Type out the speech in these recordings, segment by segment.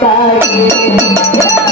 তারি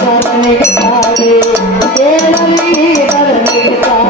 தரணிகாரே தேனலி தரணிகாரே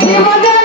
জীবনে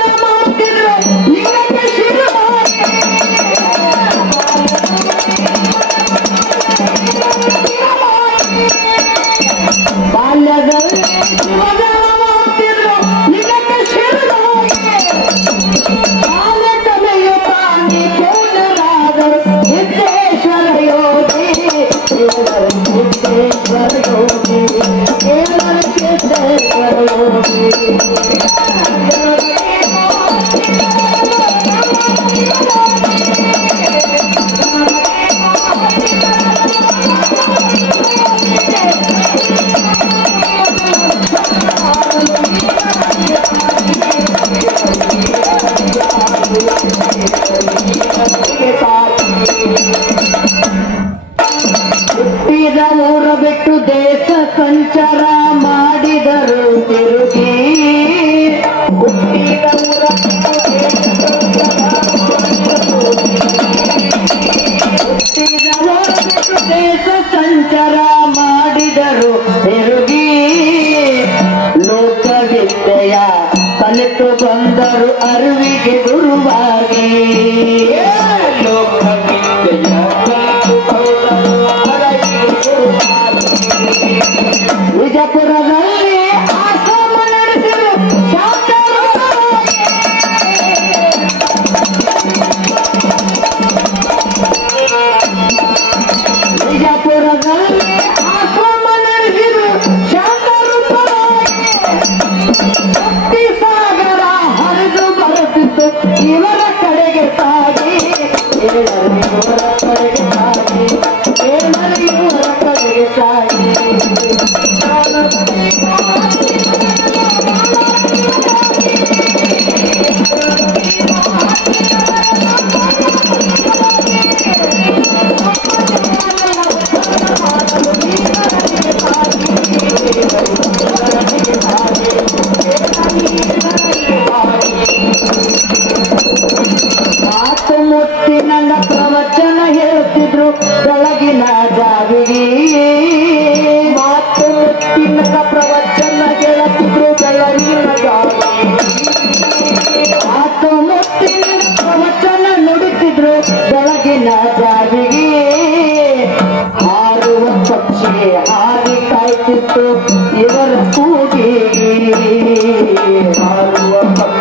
ತಿನ್ನಕ ಪ್ರವಚನ ಗೆಳತಿದ್ರು ಬೆಳಗಿನ ಆತ ಮುತ್ತಿನ ಪ್ರವಚನ ನುಡುತ್ತಿದ್ರು ಬೆಳಗಿನ ಜಾವಿಗೆ ಹಾರುವ ಪಕ್ಷಿಗೆ ಹಾರಿ ಕಾಯ್ತಿತ್ತು ಇವರ ಕೂಗಿ. ಹಾರುವ ಪಕ್ಷಿ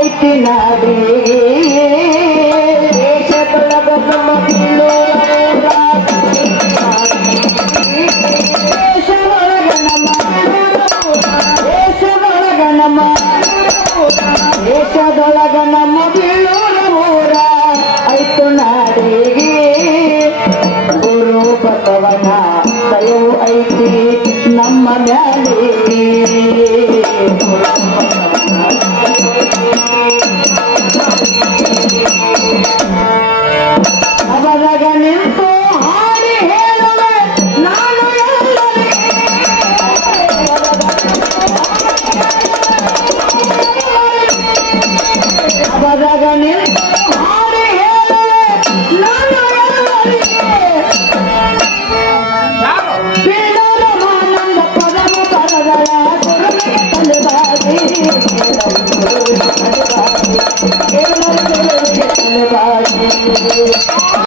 যাইতে না রে Esa dola gana mobile